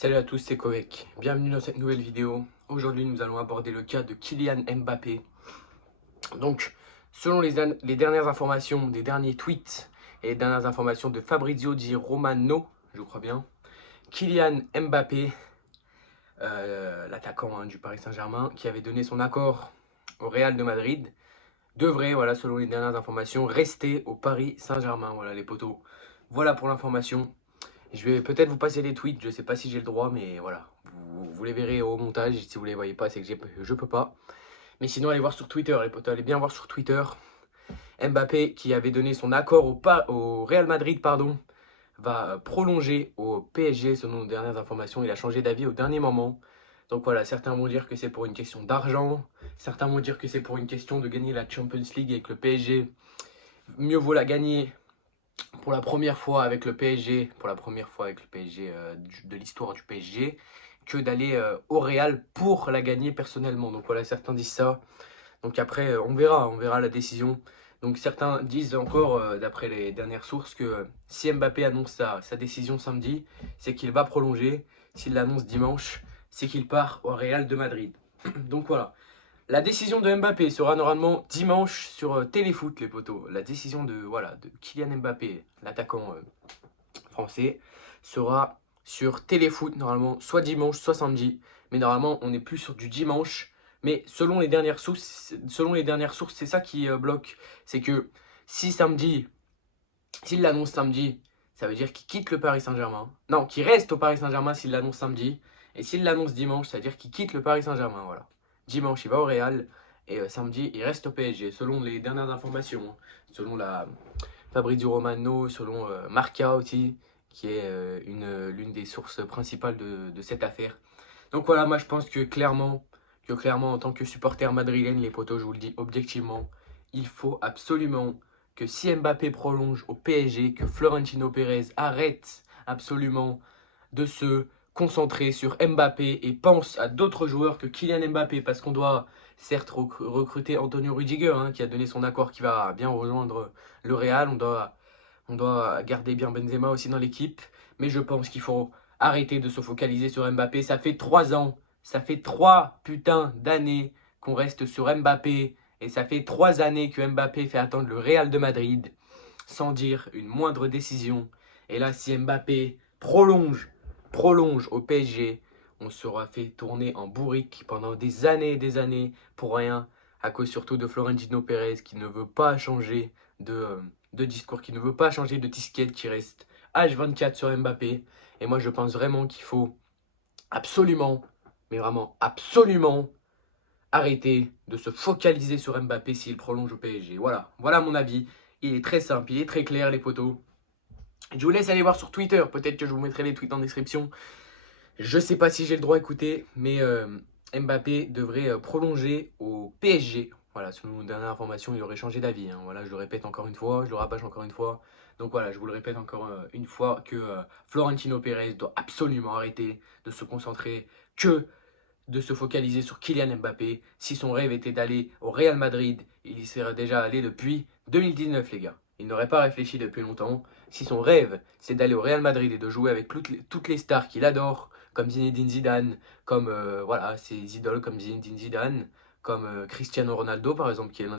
Salut à tous, c'est Koek. Bienvenue dans cette nouvelle vidéo. Aujourd'hui, nous allons aborder le cas de Kylian Mbappé. Donc, selon les dernières informations, des derniers tweets et les dernières informations de Fabrizio Di Romano, je crois bien, Kylian Mbappé, l'attaquant du Paris Saint-Germain, qui avait donné son accord au Real de Madrid, devrait, voilà, selon les dernières informations, rester au Paris Saint-Germain. Voilà les potos. Voilà pour l'information. Je vais peut-être vous passer les tweets, je ne sais pas si j'ai le droit, mais voilà. Vous les verrez au montage. Si vous ne les voyez pas, c'est que je peux pas. Mais sinon, allez voir sur Twitter, les potes. Allez bien voir sur Twitter. Mbappé, qui avait donné son accord au Real Madrid, pardon, va prolonger au PSG, selon nos dernières informations. Il a changé d'avis au dernier moment. Donc voilà, certains vont dire que c'est pour une question d'argent. Certains vont dire que c'est pour une question de gagner la Champions League avec le PSG. Mieux vaut la gagner pour la première fois avec le PSG, de l'histoire du PSG, que d'aller au Real pour la gagner personnellement. Donc voilà, certains disent ça. Donc après, on verra la décision. Donc certains disent encore, d'après les dernières sources, que si Mbappé annonce sa décision samedi, c'est qu'il va prolonger. S'il l'annonce dimanche, c'est qu'il part au Real de Madrid. Donc voilà. La décision de Mbappé sera normalement dimanche sur Téléfoot, les potos. La décision de Kylian Mbappé, l'attaquant français, sera sur Téléfoot, normalement, soit dimanche, soit samedi. Mais normalement, on est plus sur du dimanche. Mais selon les dernières sources, c'est ça qui bloque. C'est que si samedi, s'il l'annonce samedi, ça veut dire qu'il quitte le Paris Saint-Germain. Non, qu'il reste au Paris Saint-Germain s'il l'annonce samedi. Et s'il l'annonce dimanche, ça veut dire qu'il quitte le Paris Saint-Germain. Voilà. Dimanche, il va au Real. Et samedi, il reste au PSG, selon les dernières informations. Selon Fabrizio Romano, selon Marca aussi, qui est l'une des sources principales de cette affaire. Donc voilà, moi je pense que clairement, en tant que supporter madrilène, les potos, je vous le dis objectivement, il faut absolument que si Mbappé prolonge au PSG, que Florentino Pérez arrête absolument de se concentrer sur Mbappé et pense à d'autres joueurs que Kylian Mbappé, parce qu'on doit certes recruter Antonio Rudiger, qui a donné son accord, qui va bien rejoindre le Real. On doit garder bien Benzema aussi dans l'équipe, mais je pense qu'il faut arrêter de se focaliser sur Mbappé. Ça fait 3 ans, ça fait 3 putains d'années qu'on reste sur Mbappé, et ça fait 3 années que Mbappé fait attendre le Real de Madrid sans dire une moindre décision. Et là, si Mbappé prolonge au PSG, on sera fait tourner en bourrique pendant des années et des années pour rien, à cause surtout de Florentino Pérez qui ne veut pas changer de discours, qui ne veut pas changer de disquette, qui reste H24 sur Mbappé. Et moi, je pense vraiment qu'il faut absolument, mais vraiment absolument, arrêter de se focaliser sur Mbappé s'il prolonge au PSG. Voilà mon avis. Il est très simple, il est très clair, les potos. Je vous laisse aller voir sur Twitter. Peut-être que je vous mettrai les tweets en description. Je ne sais pas si j'ai le droit d'écouter, mais Mbappé devrait prolonger au PSG. Voilà, selon nos dernières informations, il aurait changé d'avis. Voilà, je le répète encore une fois, je le rabâche encore une fois. Donc voilà, je vous le répète encore une fois que Florentino Pérez doit absolument arrêter de se concentrer que de se focaliser sur Kylian Mbappé. Si son rêve était d'aller au Real Madrid, il y serait déjà allé depuis 2019, les gars. Il n'aurait pas réfléchi depuis longtemps. Si son rêve, c'est d'aller au Real Madrid et de jouer avec toutes les stars qu'il adore, comme Zinedine Zidane, comme ses idoles comme Zinedine Zidane, comme Cristiano Ronaldo par exemple, qui est l'un